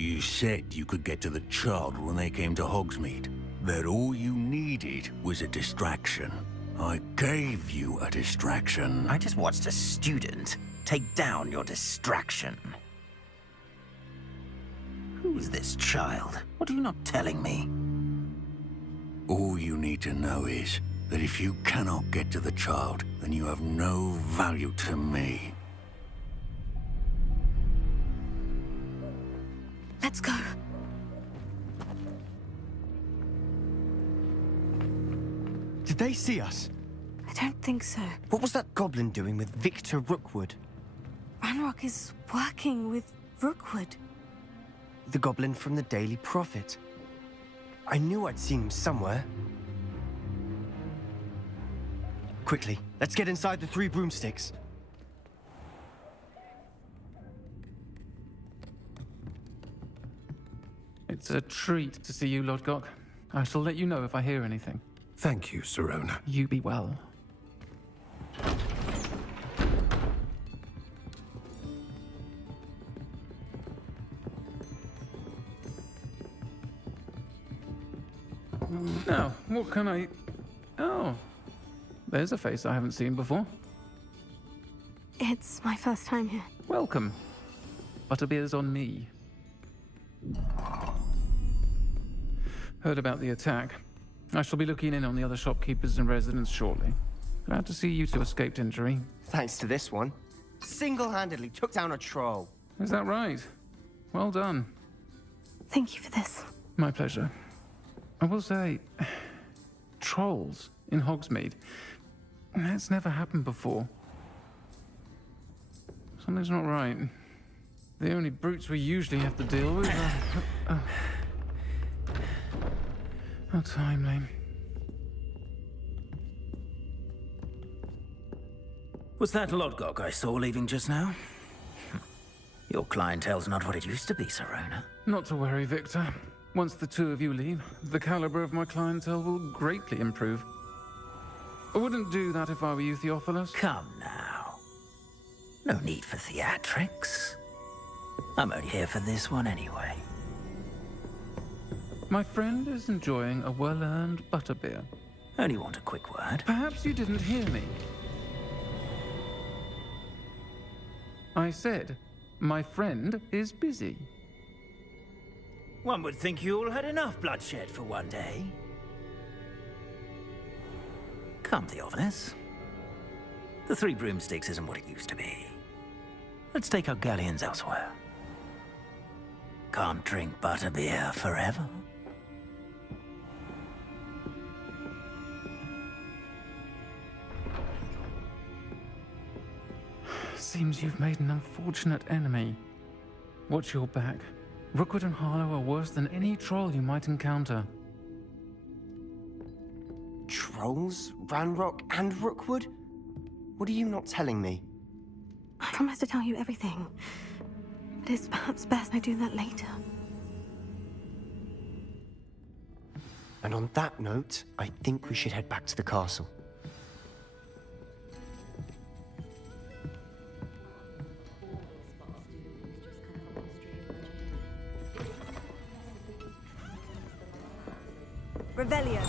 You said you could get to the child when they came to Hogsmeade. That all you needed was a distraction. I gave you a distraction. I just watched a student take down your distraction. Who's this child? What are you not telling me? All you need to know is that if you cannot get to the child, then you have no value to me. Let's go. Did they see us? I don't think so. What was that goblin doing with Victor Rookwood? Ranrock is working with Rookwood. The goblin from the Daily Prophet. I knew I'd seen him somewhere. Quickly, let's get inside the Three Broomsticks. It's a treat to see you, Lodgok. I shall let you know if I hear anything. Thank you, Sirona. You be well. Now, what can I... Oh, there's a face I haven't seen before. It's my first time here. Welcome. Butterbeer's on me. Heard about the attack. I shall be looking in on the other shopkeepers and residents shortly. Glad to see you two escaped injury. Thanks to this one. Single-handedly took down a troll. Is that right? Well done. Thank you for this. My pleasure. I will say, trolls in Hogsmeade. That's never happened before. Something's not right. The only brutes we usually have to deal with are... How timely. Was that Lodgok I saw leaving just now? Your clientele's not what it used to be, Sirona. Not to worry, Victor. Once the two of you leave, the caliber of my clientele will greatly improve. I wouldn't do that if I were you, Theophilus. Come now. No need for theatrics. I'm only here for this one anyway. My friend is enjoying a well-earned butterbeer. Only want a quick word. Perhaps you didn't hear me. I said, my friend is busy. One would think you all had enough bloodshed for one day. Come, Theophilus. The Three Broomsticks isn't what it used to be. Let's take our galleons elsewhere. Can't drink butterbeer forever. Seems you've made an unfortunate enemy. Watch your back. Rookwood and Harlow are worse than any troll you might encounter. Trolls? Ranrock and Rookwood? What are you not telling me? I promise to tell you everything. But it's perhaps best I do that later. And on that note, I think we should head back to the castle. Revelio.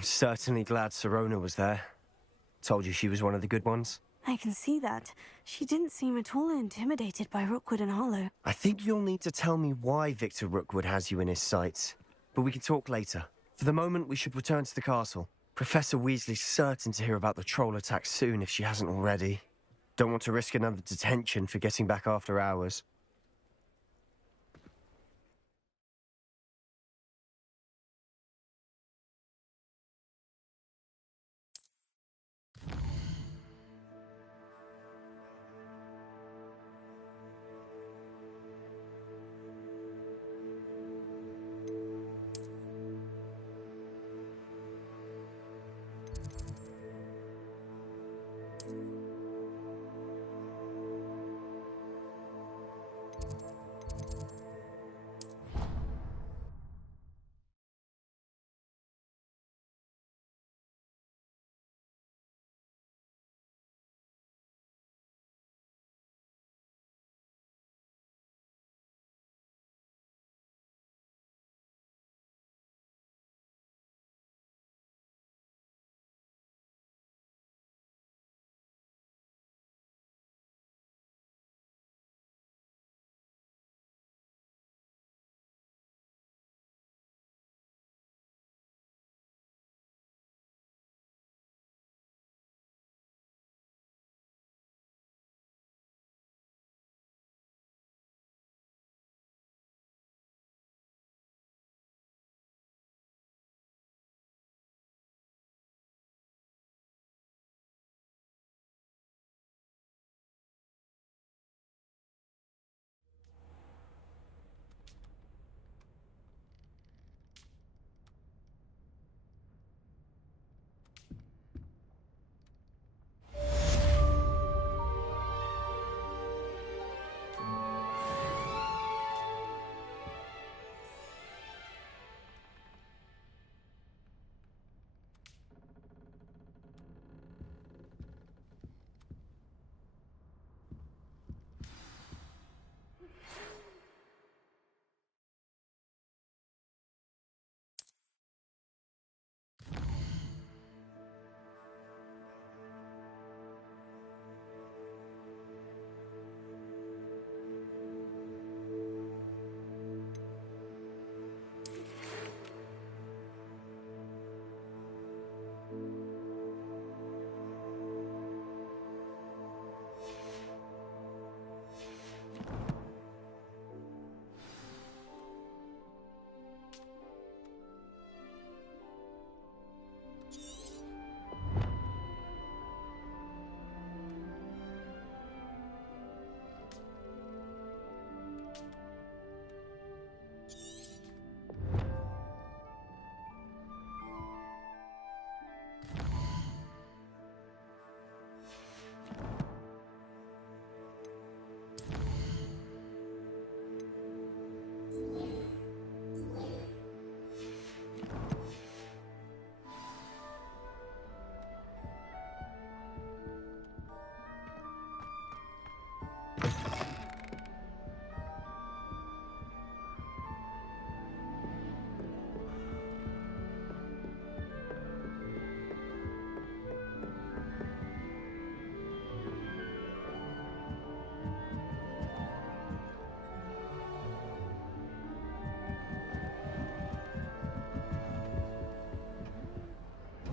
I'm certainly glad Sirona was there. Told you she was one of the good ones. I can see that. She didn't seem at all intimidated by Rookwood and Harlow. I think you'll need to tell me why Victor Rookwood has you in his sights. But we can talk later. For the moment, we should return to the castle. Professor Weasley's certain to hear about the troll attack soon if she hasn't already. Don't want to risk another detention for getting back after hours.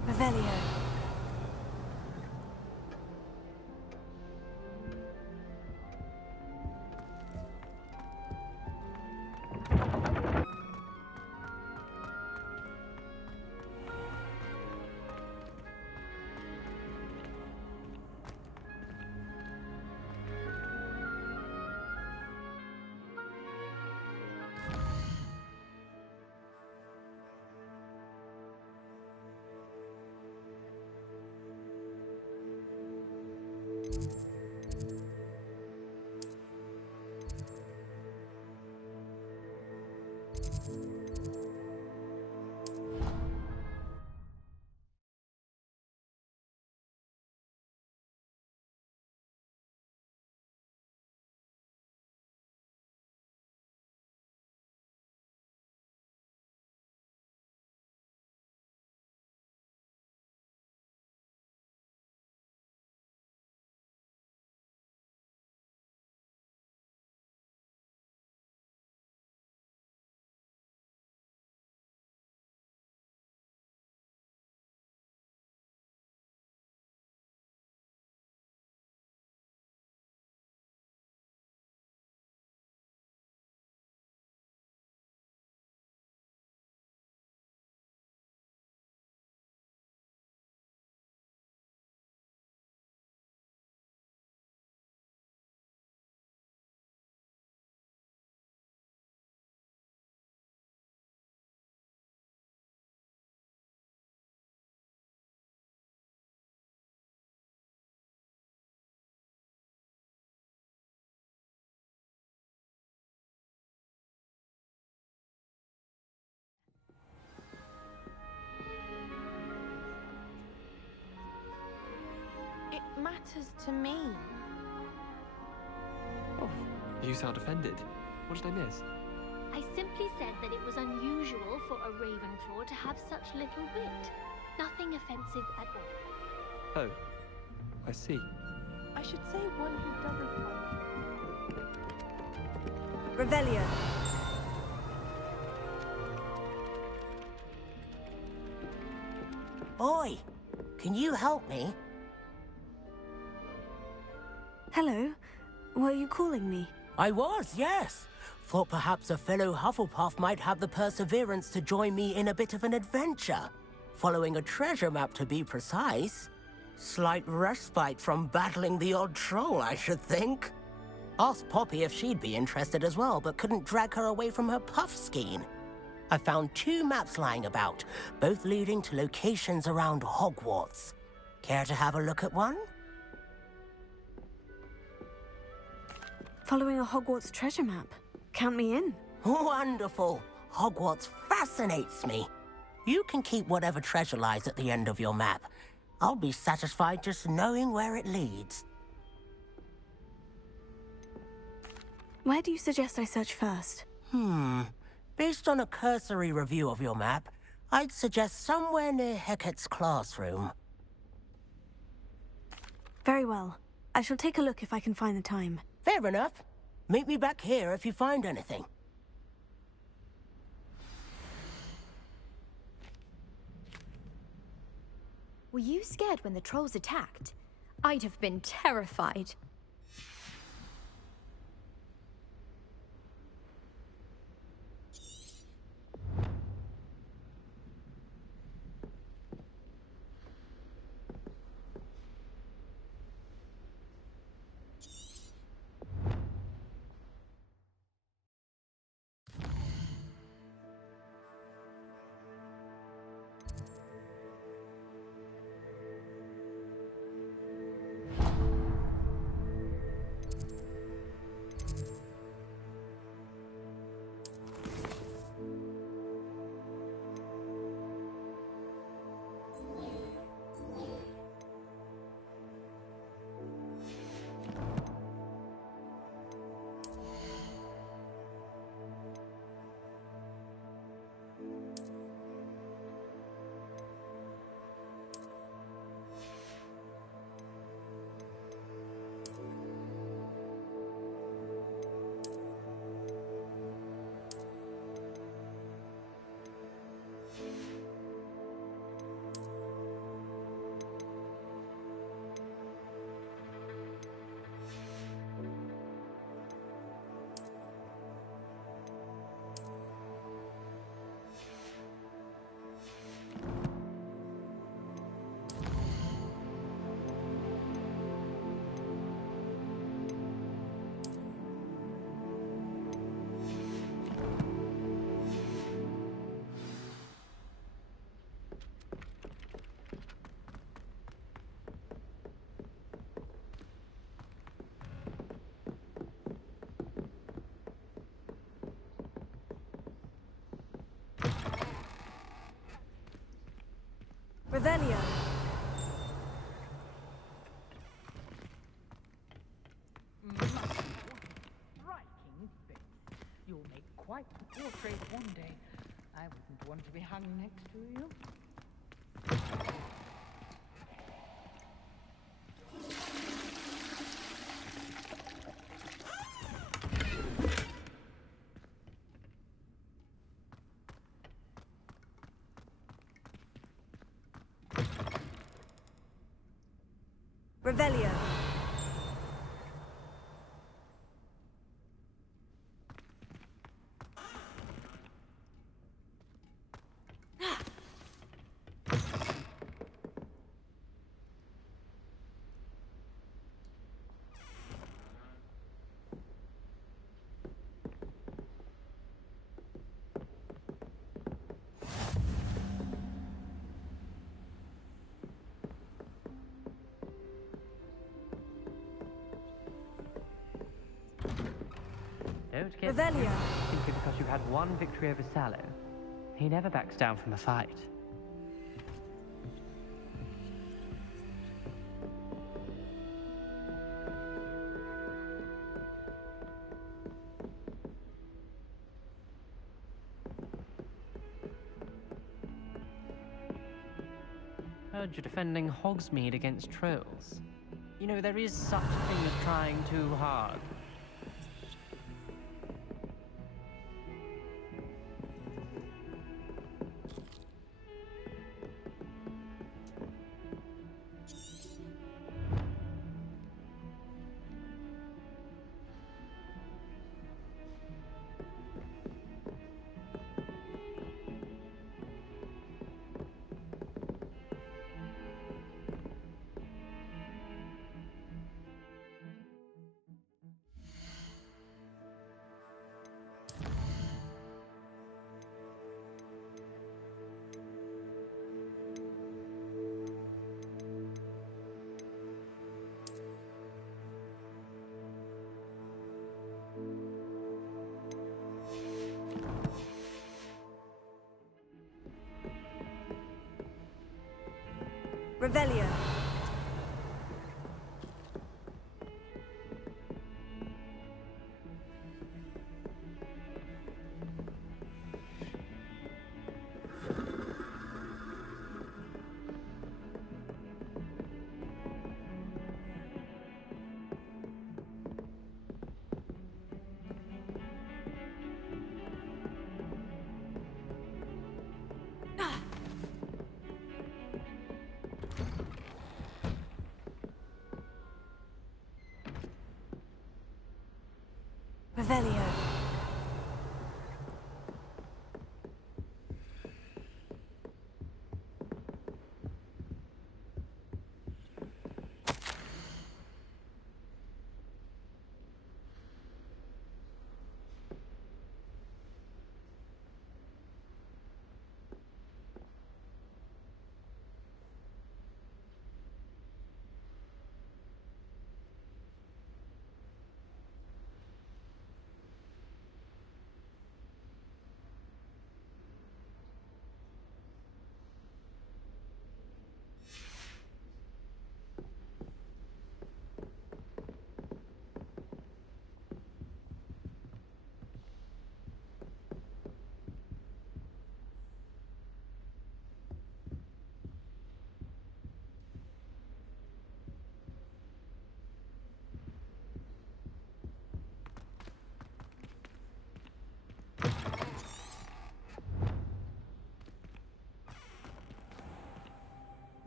Revelio. It matters to me. Oh, you sound offended. What did I miss? I simply said that it was unusual for a Ravenclaw to have such little wit. Nothing offensive at all. Oh, I see. I should say one who doesn't want. Revelio. Oi! Can you help me? Hello. Were you calling me? I was, yes. Thought perhaps a fellow Hufflepuff might have the perseverance to join me in a bit of an adventure. Following a treasure map, to be precise. Slight respite from battling the odd troll, I should think. Asked Poppy if she'd be interested as well, but couldn't drag her away from her puff skein. I found 2 maps lying about, both leading to locations around Hogwarts. Care to have a look at one? Following a Hogwarts treasure map. Count me in. Wonderful. Hogwarts fascinates me. You can keep whatever treasure lies at the end of your map. I'll be satisfied just knowing where it leads. Where do you suggest I search first? Based on a cursory review of your map, I'd suggest somewhere near Hecat's classroom. Very well. I shall take a look if I can find the time. Fair enough. Meet me back here if you find anything. Were you scared when the trolls attacked? I'd have been terrified. quite the portrait one day. I wouldn't want to be hung next to you. Revelio. Don't get Revelio. simply because you had one victory over Sallow. He never backs down from a fight. Heard you're defending Hogsmeade against trolls. You know, there is such a thing as trying too hard. Revelio. Revelio.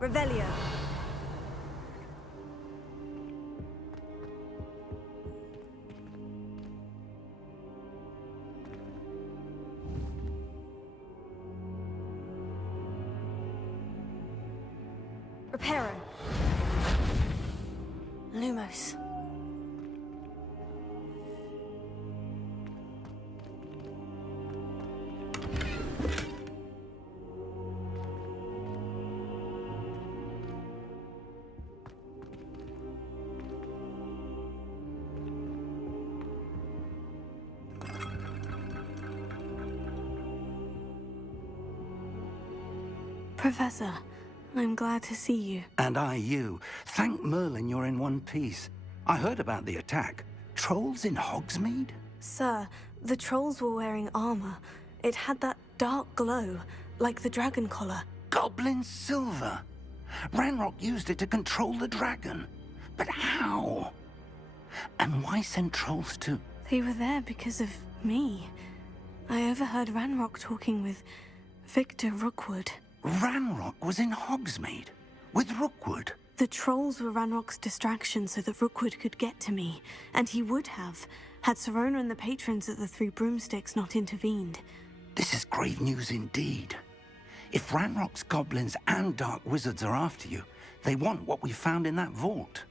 Revelio. Reparo. Lumos. Professor, I'm glad to see you. And I you. Thank Merlin you're in one piece. I heard about the attack. Trolls in Hogsmeade? Sir, The trolls were wearing armor. It had that dark glow, like the dragon collar. Goblin silver! Ranrock used it to control the dragon. But how? And why send trolls to... They were there because of me. I overheard Ranrock talking with Victor Rookwood. Ranrock was in Hogsmeade with Rookwood. The trolls were Ranrock's distraction so that Rookwood could get to me, and he would have, had Serona and the patrons at the Three Broomsticks not intervened. This is grave news indeed. If Ranrock's goblins and dark wizards are after you, they want what we found in that vault.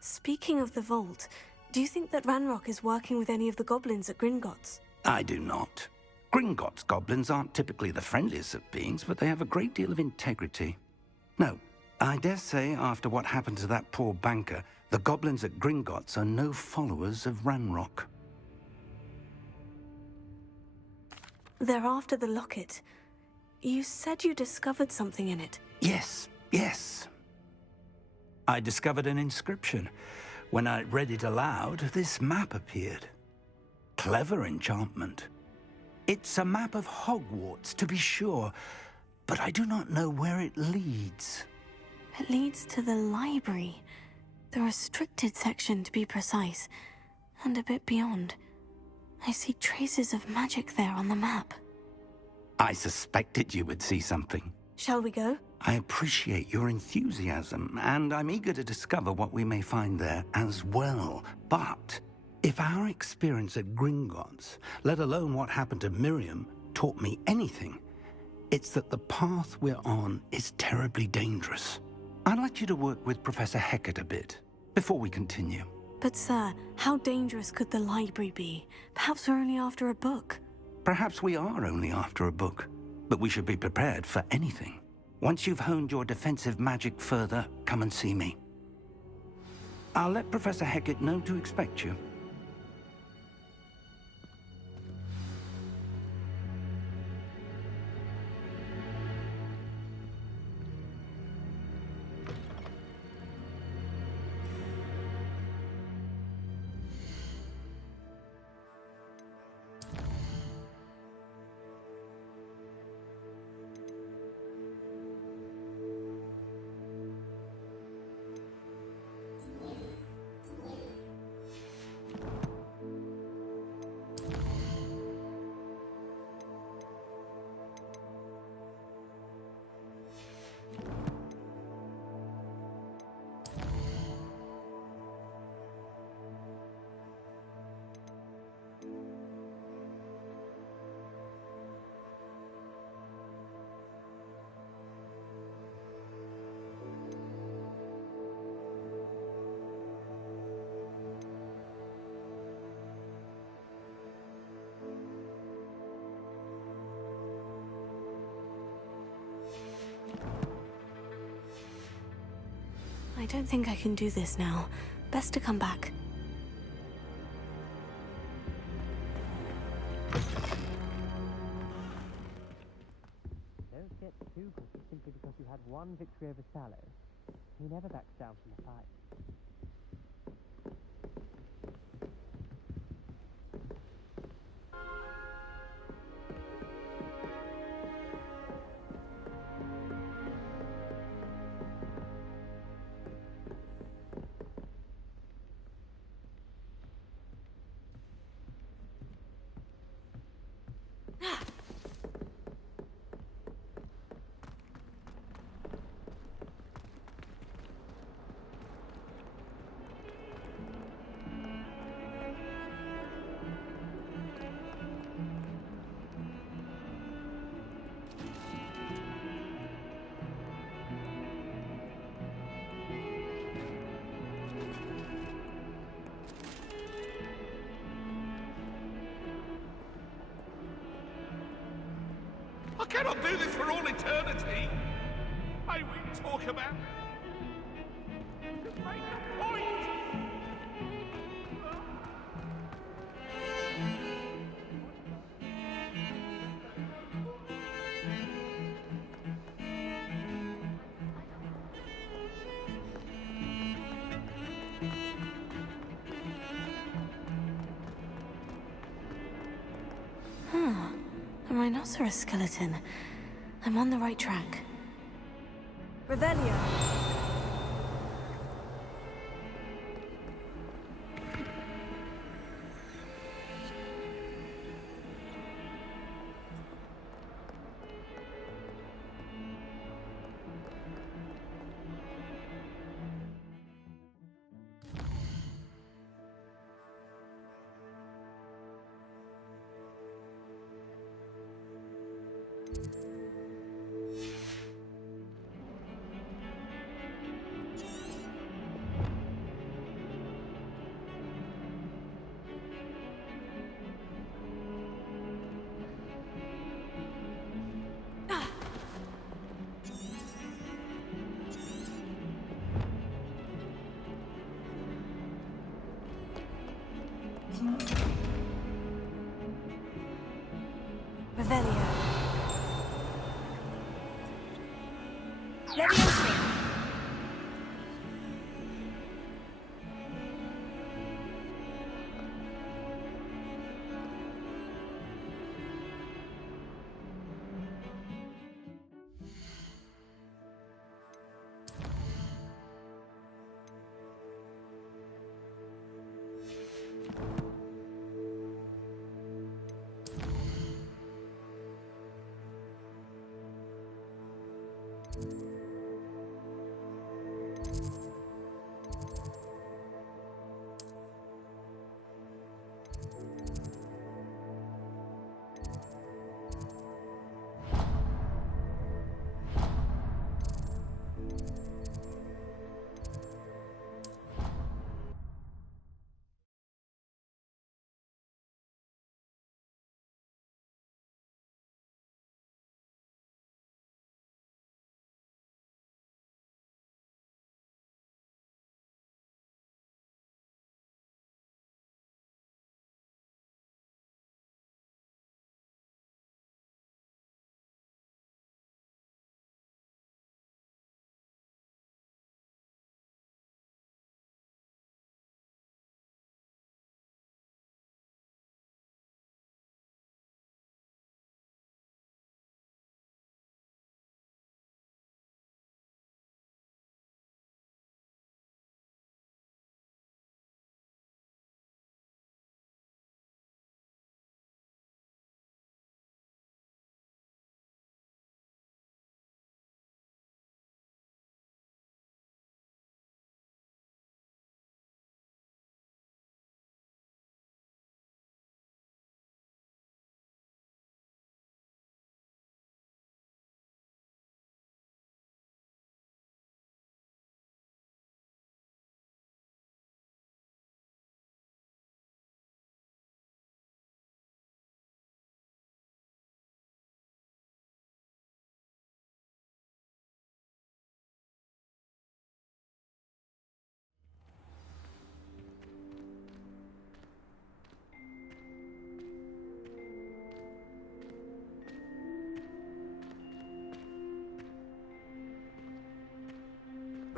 Speaking of the vault, do you think that Ranrock is working with any of the goblins at Gringotts? I do not. Gringotts goblins aren't typically the friendliest of beings, but they have a great deal of integrity. No, I dare say after what happened to that poor banker, the goblins at Gringotts are no followers of Ranrock. They're after the locket. You said you discovered something in it. Yes. I discovered an inscription. When I read it aloud, this map appeared. Clever enchantment. It's a map of Hogwarts, to be sure, but I do not know where it leads. It leads to the library. The restricted section, to be precise, and a bit beyond. I see traces of magic there on the map. I suspected you would see something. Shall we go? I appreciate your enthusiasm, and I'm eager to discover what we may find there as well. But if our experience at Gringotts, let alone what happened to Miriam, taught me anything, it's that the path we're on is terribly dangerous. I'd like you to work with Professor Hecat a bit before we continue. But sir, how dangerous could the library be? Perhaps we're only after a book. Perhaps we are only after a book, but we should be prepared for anything. Once you've honed your defensive magic further, come and see me. I'll let Professor Hecat know to expect you. I don't think I can do this now. Best to come back. Don't get too cocky simply because you had one victory over Sallow. He never backs down from a fight. I cannot do this for all eternity. May we talk about it? Just make a point. rhinoceros skeleton. I'm on the right track. Revelio. Revelio. Leviosa.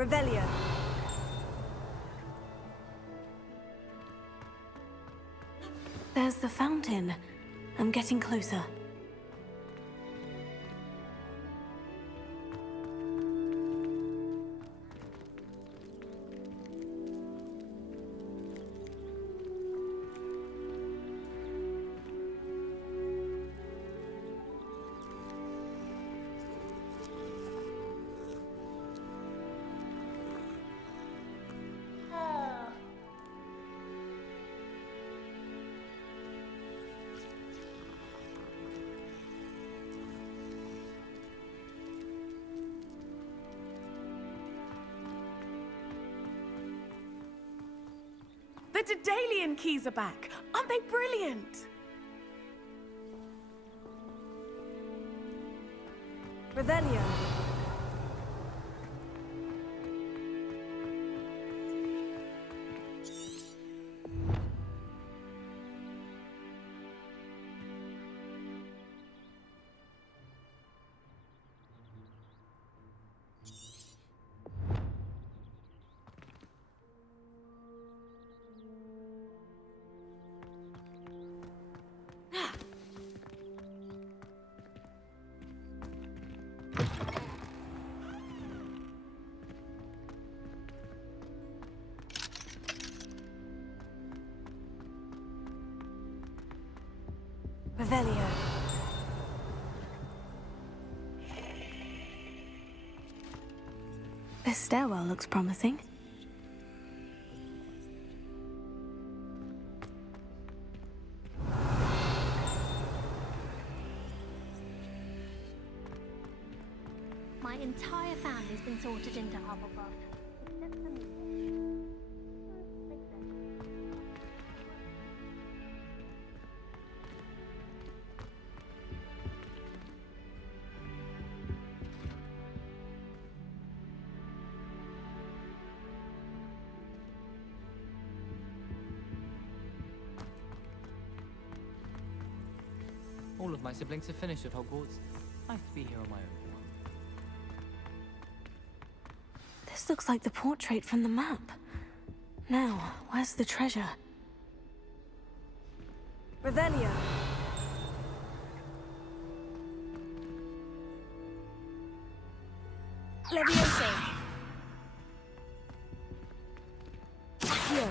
Revelio. There's the fountain. I'm getting closer. The Dandelion Keys are back! Aren't they brilliant? Revelio. Revelio. This stairwell looks promising. My entire family's been sorted into Hufflepuff, except for me. All of my siblings have finished at Hogwarts. Nice to be here on my own. This looks like the portrait from the map. Now, where's the treasure? Revelio. Leviosa. Accio.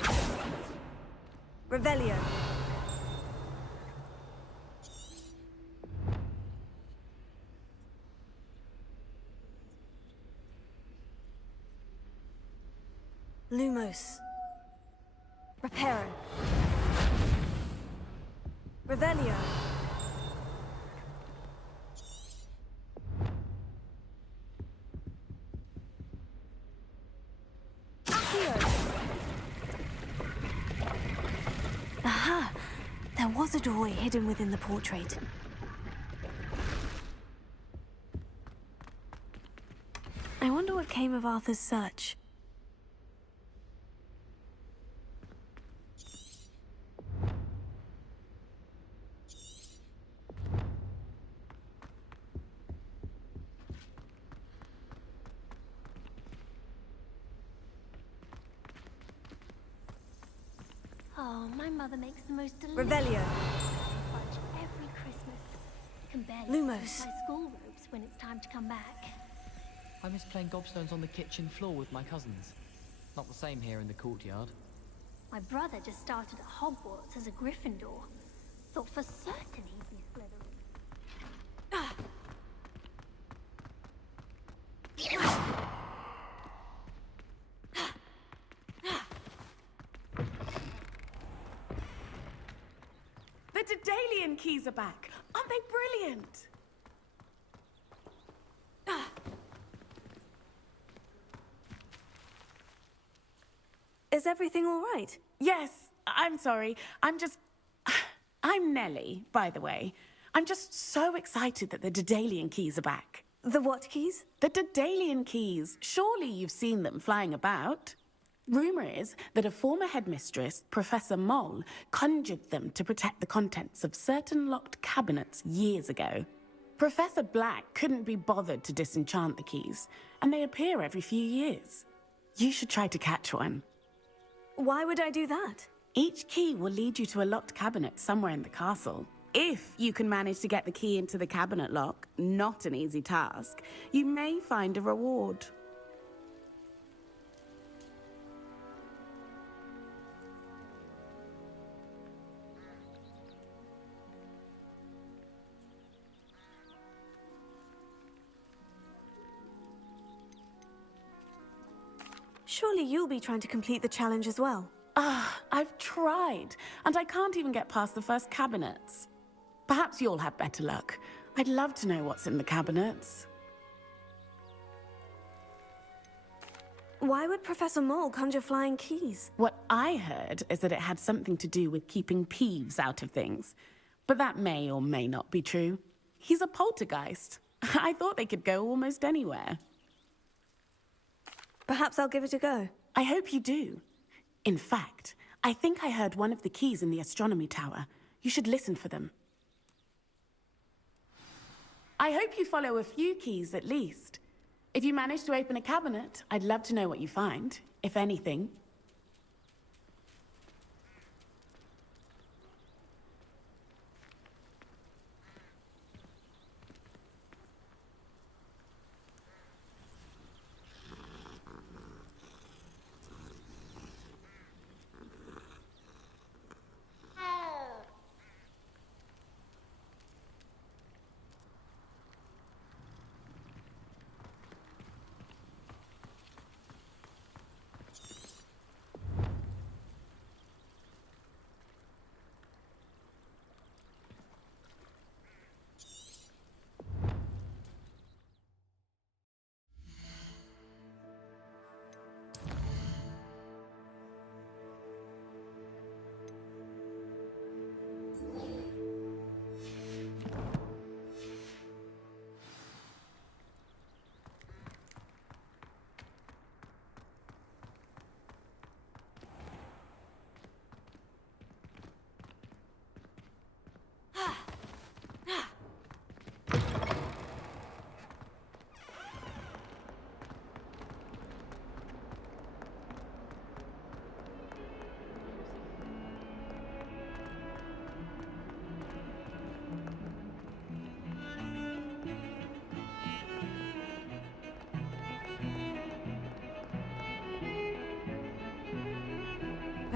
Revelio. Lumos. Reparo. Revelio. Accio. Aha! There was a doorway hidden within the portrait. I wonder what came of Arthur's search. Oh, my mother makes the most delicious Revelio. fudge every Christmas. Can barely Lumos. finish my school robes when it's time to come back. I miss playing gobstones on the kitchen floor with my cousins. Not the same here in the courtyard. My brother just started at Hogwarts as a Gryffindor. Thought for certain he'd be Slytherin. The Dandelion Keys are back. Aren't they brilliant? Is everything all right? Yes, I'm sorry. I'm Nellie, by the way. I'm just so excited that the Dandelion Keys are back. The what keys? The Dandelion Keys. Surely you've seen them flying about. Rumour is that a former headmistress, Professor Mole, conjured them to protect the contents of certain locked cabinets years ago. Professor Black couldn't be bothered to disenchant the keys, and they appear every few years. You should try to catch one. Why would I do that? Each key will lead you to a locked cabinet somewhere in the castle. If you can manage to get the key into the cabinet lock, not an easy task, you may find a reward. Surely you'll be trying to complete the challenge as well. I've tried, and I can't even get past the first cabinets. Perhaps you'll have better luck. I'd love to know what's in the cabinets. Why would Professor Mole conjure flying keys? What I heard is that it had something to do with keeping Peeves out of things. But that may or may not be true. He's a poltergeist. I thought they could go almost anywhere. Perhaps I'll give it a go. I hope you do. In fact, I think I heard one of the keys in the astronomy tower. You should listen for them. I hope you follow a few keys at least. If you manage to open a cabinet, I'd love to know what you find, if anything.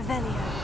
Revelio.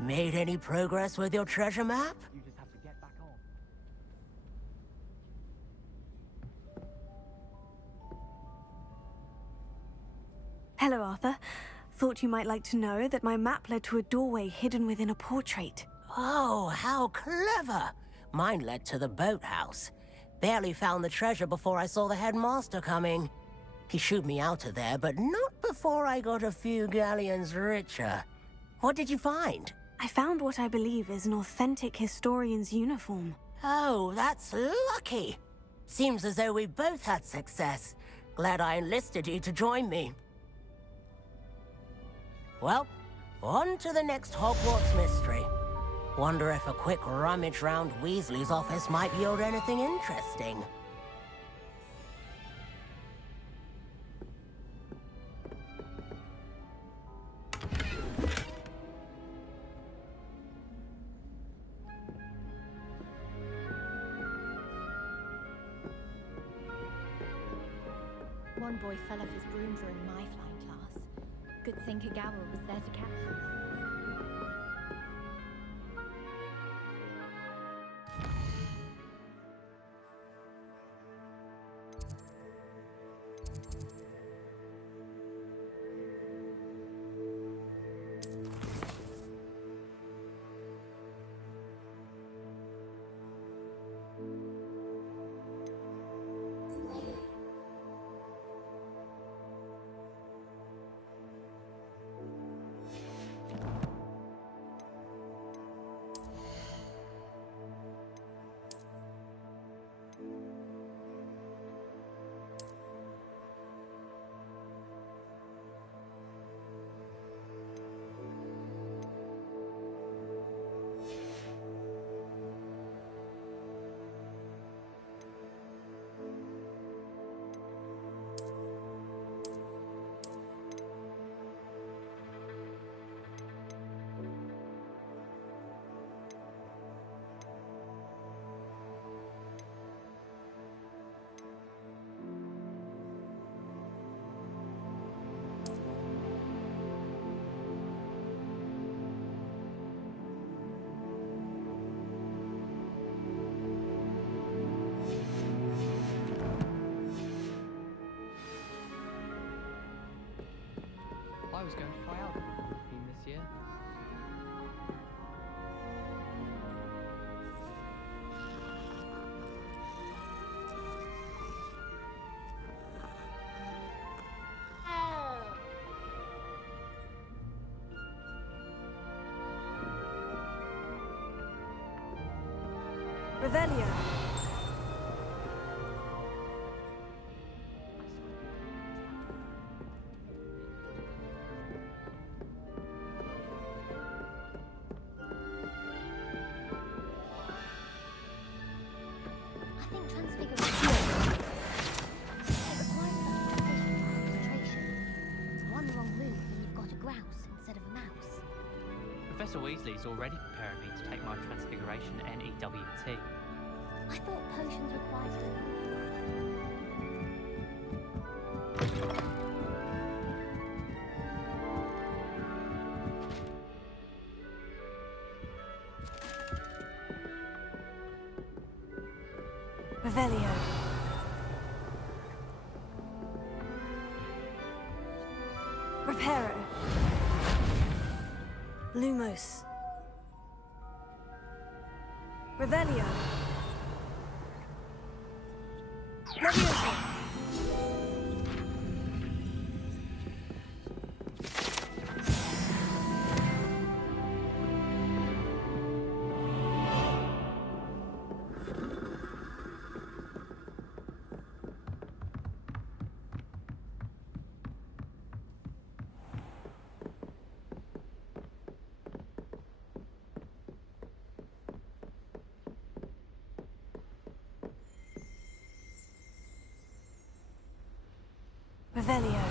Made any progress with your treasure map? You just have to get back on. Hello, Arthur. Thought you might like to know that my map led to a doorway hidden within a portrait. Oh, how clever! Mine led to the boathouse. Barely found the treasure before I saw the headmaster coming. He shooed me out of there, but not before I got a few galleons richer. What did you find? I found what I believe is an authentic historian's uniform. Oh, that's lucky. Seems as though we both had success. Glad I enlisted you to join me. Well, on to the next Hogwarts mystery. Wonder if a quick rummage round Weasley's office might yield anything interesting. One boy fell off his broom during my flying class. Good thing Kagawa was there to catch him. I was going to try out the theme this year. Revelio. I think transfiguration requires such precision for concentration. One wrong move and you've got a grouse instead of a mouse. Professor Weasley's already preparing me to take my transfiguration NEWT. I thought potions required Revelio. Reparo. Lumos. Revelio. Leviosa. Revelio.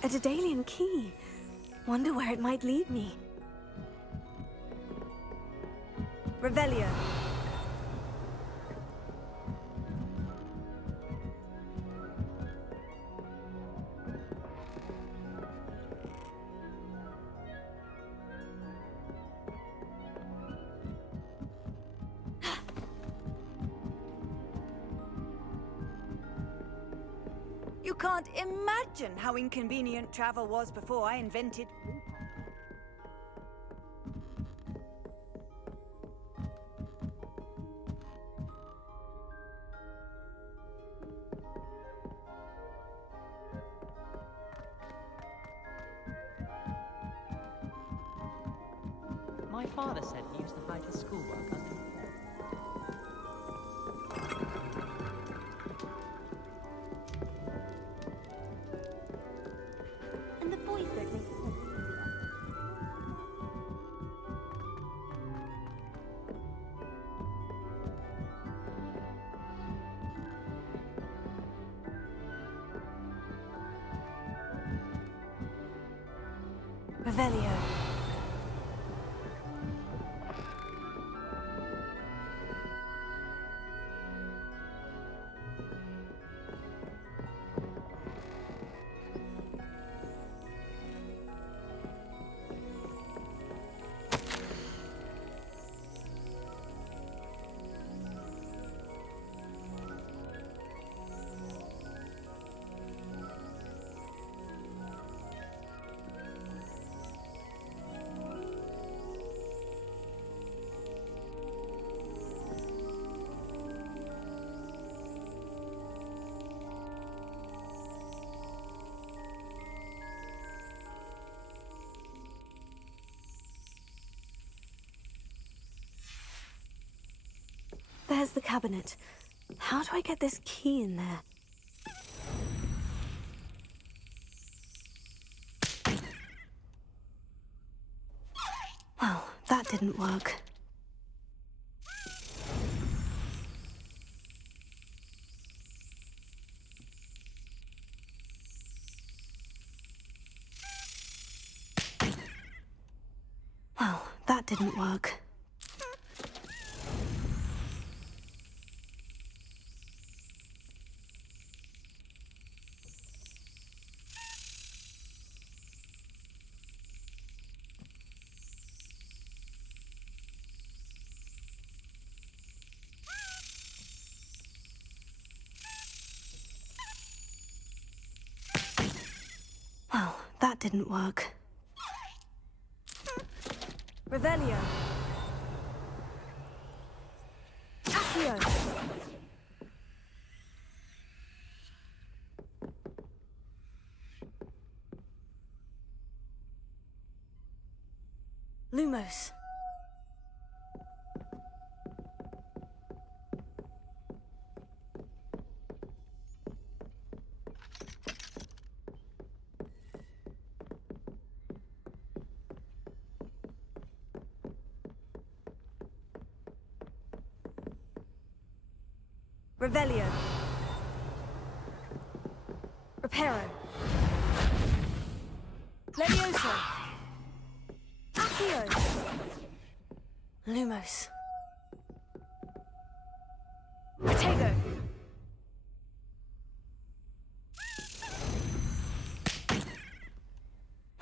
A Dandelion Key. Wonder where it might lead me. Revelio. You can't imagine how inconvenient travel was before I invented. My father said he used to hide his schoolwork under his bed. And the boys don't make sense. Revelio. There's the cabinet. How do I get this key in there? Well, that didn't work. Well, that didn't work. Well, that didn't work. Revelio. Accio. Lumos. Revelio. Reparo. Levioso. Accio. Lumos. Protego.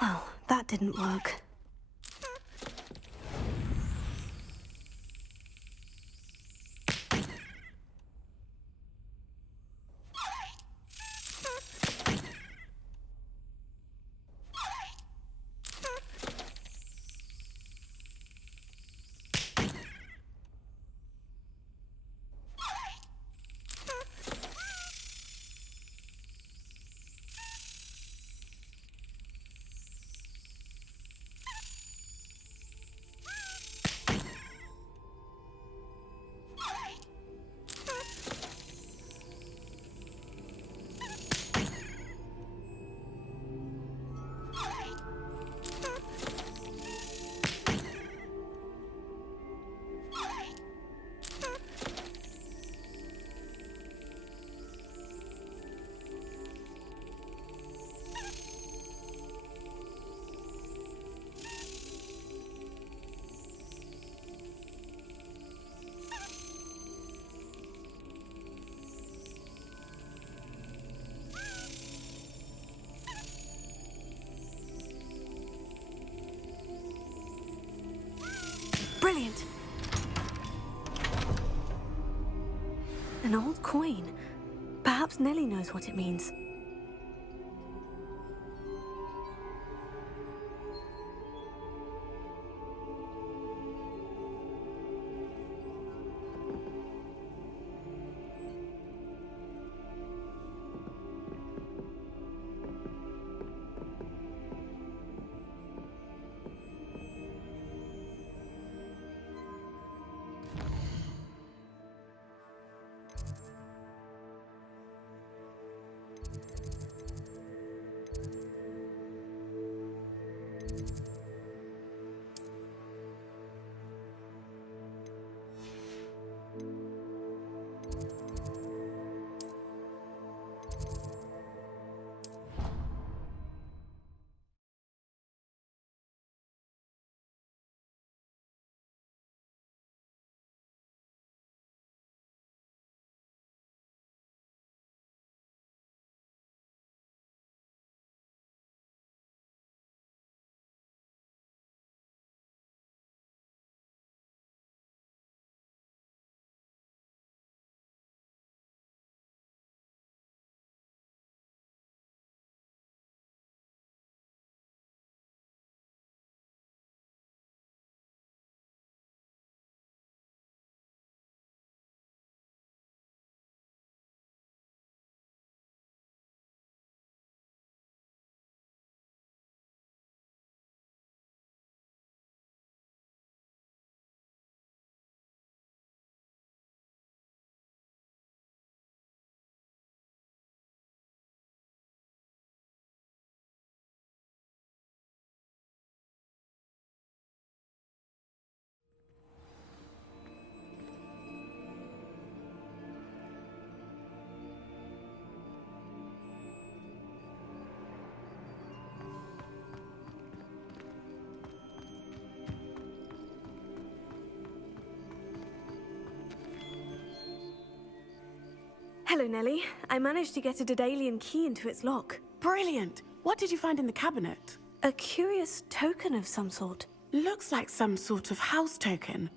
Well, that didn't work. Brilliant! An old coin. Perhaps Nellie knows what it means. Hello, Nellie. I managed to get a Dandelion Key into its lock. Brilliant! What did you find in the cabinet? A curious token of some sort. Looks like some sort of house token.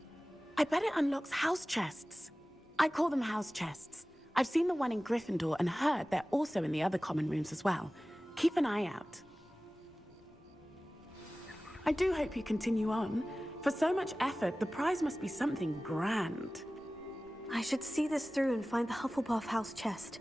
I bet it unlocks house chests. I call them house chests. I've seen the one in Gryffindor and heard they're also in the other common rooms as well. Keep an eye out. I do hope you continue on. For so much effort, the prize must be something grand. I should see this through and find the Hufflepuff house chest.